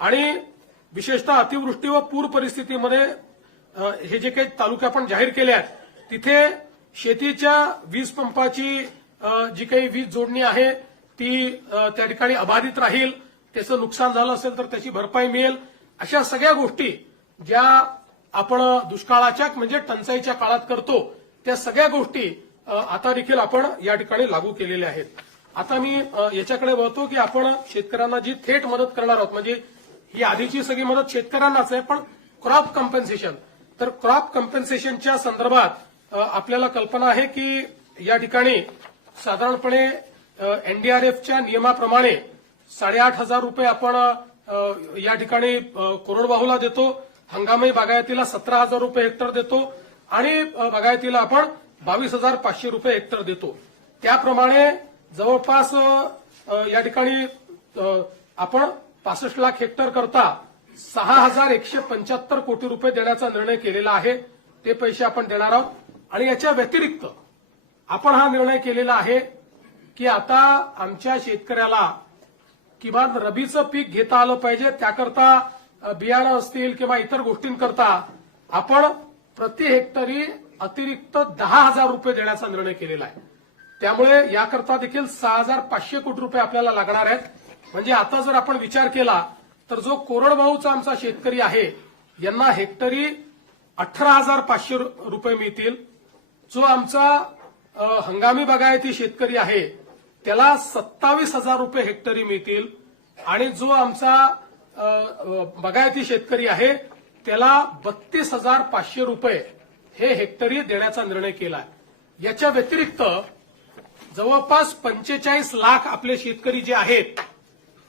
आणि विशेषतः अतिवृष्टी व पूर परिस्थितीमध्ये हे जे काही तालुके आपण जाहीर केले आहेत तिथे शेतीच्या वीज पंपाची जी काही वीज जोडणी आहे ती त्या ठिकाणी अबाधित राहील त्याचं नुकसान झालं असेल तर त्याची भरपाई मिळेल अशा सगळ्या गोष्टी ज्या आपण दुष्काळाच्या म्हणजे टंचाईच्या काळात करतो त्या सगळ्या गोष्टी आता देखील आपण या ठिकाणी लागू केलेल्या आहेत आता मी याच्याकडे वळतो की आपण शेतकऱ्यांना जी थेट मदत करणार आहोत म्हणजे ही आधीची सगळी मदत शेतकऱ्यांनाच आहे पण क्रॉप कम्पेन्सेशन तर क्रॉप कम्पेन्सेशनच्या संदर्भात आपल्याला कल्पना आहे की या ठिकाणी साधारणपणे एनडीआरएफच्या नियमाप्रमाणे साडेआठ हजार रुपये आपण या ठिकाणी कोरडवाहूला देतो हंगामी बागायतीला सतरा हजार रुपये हेक्टर देतो आणि बागायतीला आपण बावीस हजार पाचशे रुपये हेक्टर देतो त्याप्रमाणे जवळपास या ठिकाणी आपण पासष्ट लाख हेक्टर करता सहा हजार एकशे पंच्याहत्तर कोटी रुपये देण्याचा निर्णय केलेला आहे ते पैसे आपण देणार आहोत आणि याच्या व्यतिरिक्त आपण हा निर्णय केलेला आहे की आता आमच्या शेतकऱ्याला किमान रबीचं पीक घेता आलं पाहिजे त्याकरता बियाणं असतील किंवा इतर गोष्टींकरता आपण प्रति हेक्टरी अतिरिक्त दहा हजार रुपये देण्याचा निर्णय केलेला आहे त्यामुळे याकरता देखील सहा हजार पाचशे कोटी रुपये आपल्याला लागणार आहेत म्हणजे आता जर आपण विचार केला तर जो कोरडवाहूचा आमचा शेतकरी आहे यांना हेक्टरी अठरा हजार पाचशे रुपये मिळतील जो आमचा हंगामी बागायती शेतकरी आहे त्याला सत्तावीस हजार रुपये हेक्टरी मिळतील आणि जो आमचा बागायती शेतकरी आहे त्याला बत्तीस हजार पाचशे रुपये हे हेक्टरी देण्याचा निर्णय केला याच्या व्यतिरिक्त जवळपास पंचेचाळीस लाख आपले शेतकरी जे आहेत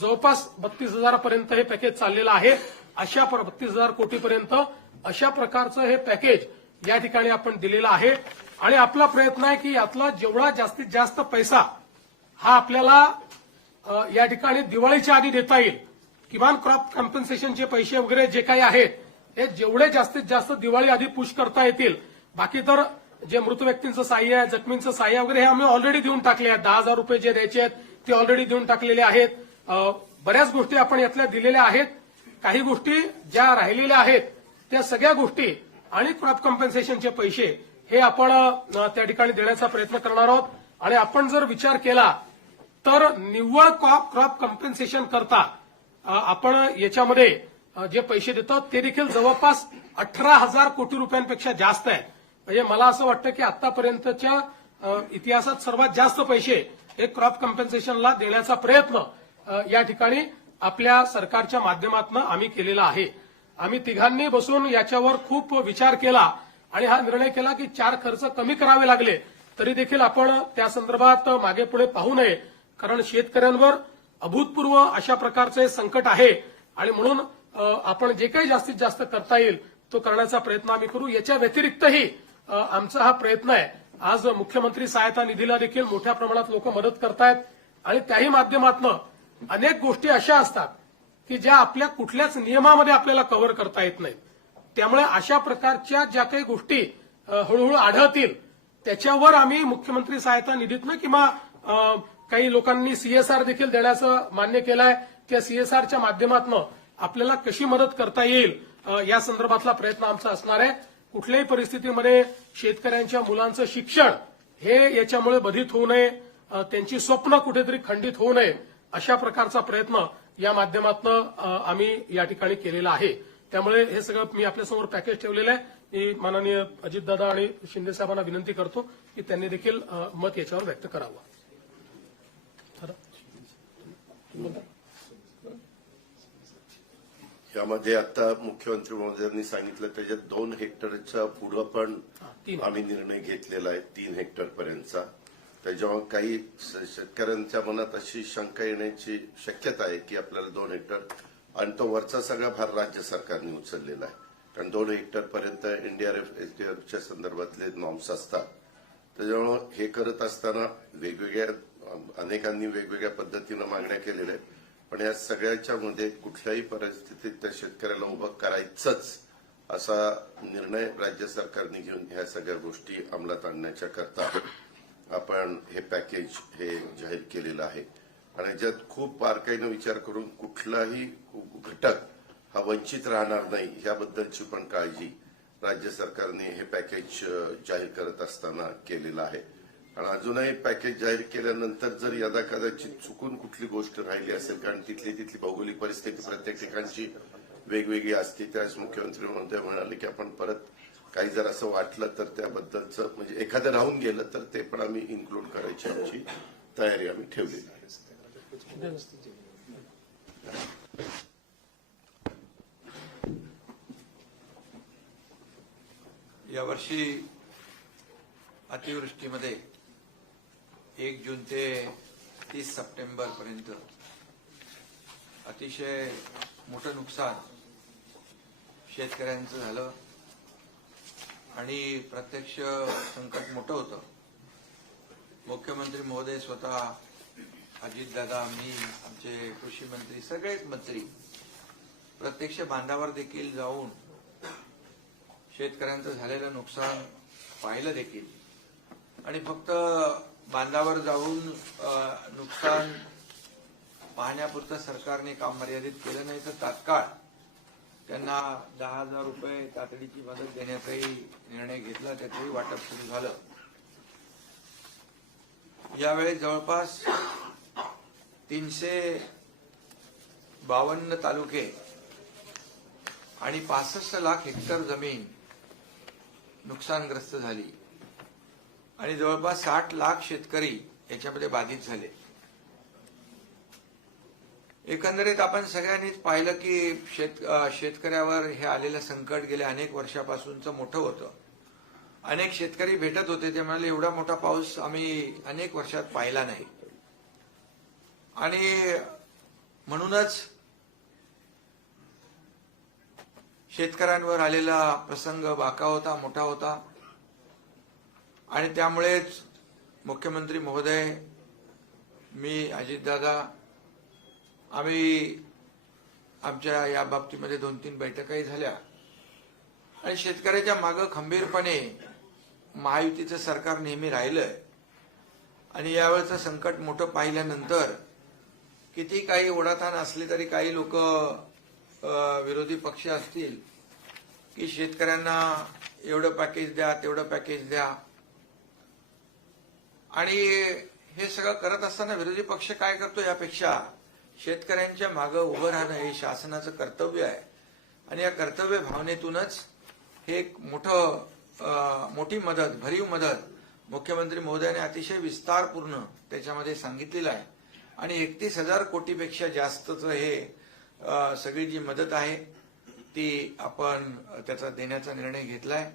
जवळपास बत्तीस हजारापर्यंत हे पॅकेज चाललेलं आहे अशा बत्तीस हजार कोटीपर्यंत अशा प्रकारचं हे पॅकेज या ठिकाणी आपण दिलेलं आहे आणि आपला प्रयत्न आहे की यातला जेवढा जास्तीत जास्त पैसा हा आपल्याला या ठिकाणी दिवाळीच्या आधी देता येईल किमान क्रॉप कॉम्पन्सेशनचे पैसे वगैरे जे काही आहेत हे जेवढे जास्तीत जास्त दिवाळी आधी पुश करता येतील बाकी तर जे मृत व्यक्तींचं साह्य आहे जखमींचं साह्य वगैरे हे आम्ही ऑलरेडी देऊन टाकले आहेत दहा हजार रुपये जे द्यायचे आहेत ते ऑलरेडी देऊन टाकलेले आहेत बऱ्याच गोष्टी आपण यातल्या दिलेल्या आहेत काही गोष्टी ज्या राहिलेल्या आहेत त्या सगळ्या गोष्टी आणि क्रॉप कॉम्पन्सेशनचे पैसे हे आपण त्या ठिकाणी देण्याचा प्रयत्न करणार आहोत आणि आपण जर विचार केला तर निव्वळ क्रॉप क्रॉप कॉम्पन्सेशन करता आपण याच्यामध्ये जे पैसे देतो ते देखील जवळपास अठरा हजार कोटी रुपयांपेक्षा जास्त आहे म्हणजे मला असं वाटतं की आतापर्यंतच्या इतिहासात सर्वात जास्त पैसे हे क्रॉप कॉम्पन्सेशनला देण्याचा प्रयत्न या ठिकाणी आपल्या सरकारच्या माध्यमातून आम्ही केलेला आहे आम्ही तिघांनी बसून याच्यावर खूप विचार केला आणि हा निर्णय केला की चार खर्च कमी करावे लागले तरी देखील आपण त्या संदर्भात मागे पुढे पाहू नये कारण शेतकऱ्यांवर अभूतपूर्व अशा प्रकारचे संकट आहे आणि म्हणून आपण जे काही जास्तीत जास्त करता येईल तो करण्याचा प्रयत्न आम्ही करू याच्या व्यतिरिक्तही आमचा हा प्रयत्न आहे आज मुख्यमंत्री सहायता निधीला देखील मोठ्या प्रमाणात लोक मदत करतायत आणि त्याही माध्यमातून अनेक गोष्टी अशा असतात की ज्या आपल्या कुठल्याच नियमामध्ये आपल्याला कव्हर करता येत नाहीत त्यामुळे अशा प्रकारच्या ज्या काही गोष्टी हळूहळू आढळतील त्याच्यावर आम्ही मुख्यमंत्री सहायता निधीतनं किंवा काही लोकांनी सीएसआर देखील देण्याचं मान्य केलं आहे त्या सीएसआरच्या माध्यमातून आपल्याला कशी मदत करता येईल या संदर्भातला प्रयत्न आमचा असणार आहे कुठल्याही परिस्थितीमध्ये शेतकऱ्यांच्या मुलांचं शिक्षण हे याच्यामुळे बधित होऊ नये त्यांची स्वप्न कुठेतरी खंडित होऊ नये अशा प्रकारचा प्रयत्न या माध्यमातून आम्ही या ठिकाणी केलेला आहे त्यामुळे हे सगळं मी आपल्यासमोर पॅकेज ठेवलेलं आहे मी माननीय अजितदादा आणि शिंदे साहेबांना विनंती करतो की त्यांनी देखील मत याच्यावर व्यक्त करावं यामध्ये आता मुख्यमंत्री महोदयांनी सांगितलं त्याच्यात दोन हेक्टरच्या पुढं पण आम्ही निर्णय घेतलेला आहे तीन हेक्टरपर्यंतचा त्याच्यामुळे काही शेतकऱ्यांच्या मनात अशी शंका येण्याची शक्यता आहे की आपल्याला दोन हेक्टर आणि तो वरचा सगळा भार राज्य सरकारने उचललेला आहे कारण दोन हेक्टर पर्यंत एनडीआरएफ एसडीआरएफच्या संदर्भातले नॉर्म्स असतात त्याच्यामुळे हे करत असताना वेगवेगळ्या अनेकांनी वेगवेगळ्या पद्धतीनं मागण्या केलेल्या आहेत पण या सगळ्याच्या मध्ये कुठल्याही परिस्थितीत त्या शेतकऱ्याला उभं करायचंच असा निर्णय राज्य सरकारने घेऊन ह्या सगळ्या गोष्टी अंमलात आणण्याच्या करता आपण हे पॅकेज हे जाहीर केलेलं आहे आणि ज्यात खूप बारकाईनं विचार करून कुठलाही घटक हा वंचित राहणार नाही याबद्दलची पण काळजी राज्य सरकारने हे पॅकेज जाहीर करत असताना केलेलं आहे आणि अजूनही पॅकेज जाहीर केल्यानंतर जर यदा कदाचित चुकून कुठली गोष्ट राहिली असेल कारण तिथली तिथली भौगोलिक परिस्थिती प्रत्येक ठिकाणची वेगवेगळी असते त्यास मुख्यमंत्री महोदय म्हणाले की आपण परत काही जर असं वाटलं तर त्याबद्दलचं म्हणजे एखादं राहून गेलं तर ते पण आम्ही इन्क्लूड करायची आमची तयारी आम्ही ठेवली यावर्षी अतिवृष्टीमध्ये एक जून ते तीस सप्टेंबर पर्यंत अतिशय मोठं नुकसान शेतकऱ्यांचं झालं आणि प्रत्यक्ष संकट मोठं होतं मुख्यमंत्री महोदय स्वतः अजितदादा मी आमचे कृषी मंत्री सगळेच मंत्री प्रत्यक्ष बांधावर देखील जाऊन शेतकऱ्यांचं झालेलं नुकसान पाहिलं देखील आणि फक्त बांधावर जाऊन नुकसान पाहण्यापुरतं सरकारने काम मर्यादित केलं नाही तर तात्काळ त्यांना दहा हजार रुपये तातडीची मदत देण्याचाही निर्णय घेतला त्याचंही वाटप सुरू झालं यावेळी जवळपास तीनशे बावन्न तालुके आणि पासष्ट लाख हेक्टर जमीन नुकसानग्रस्त झाली आणि जवळपास साठ लाख शेतकरी याच्यामध्ये बाधित झाले एकंदरीत आपण सगळ्यांनीच पाहिलं की शेत शेतकऱ्यावर हे आलेलं संकट गेल्या अनेक वर्षापासूनचं मोठं होतं अनेक शेतकरी भेटत होते ते म्हणाले एवढा मोठा पाऊस आम्ही अनेक वर्षात पाहिला नाही आणि म्हणूनच शेतकऱ्यांवर आलेला प्रसंग बाका होता मोठा होता आणि त्यामुळेच मुख्यमंत्री महोदय मी अजितदादा आम्ही आमच्या या बाबतीमध्ये दोन तीन बैठकाही झाल्या आणि शेतकऱ्याच्या मागं खंबीरपणे महायुतीचं सरकार नेहमी राहिलंय आणि यावेळेचं संकट मोठं पाहिल्यानंतर किती काही ओढाताण असले तरी काही लोक विरोधी पक्ष असतील की शेतकऱ्यांना एवढं पॅकेज द्या तेवढं पॅकेज द्या आणि हे सगळं करत असताना विरोधी पक्ष काय करतो यापेक्षा शेतकऱ्यांच्या मागं उभं राहणं हे शासनाचं कर्तव्य आहे आणि या कर्तव्य भावनेतूनच हे एक मोठं मोठी मदत भरीव मदत मुख्यमंत्री मोदयाने अतिशय विस्तारपूर्ण त्याच्यामध्ये सांगितलेलं आहे आणि एकतीस हजार कोटीपेक्षा जास्तचं हे सगळी जी मदत आहे ती आपण त्याचा देण्याचा निर्णय घेतला आहे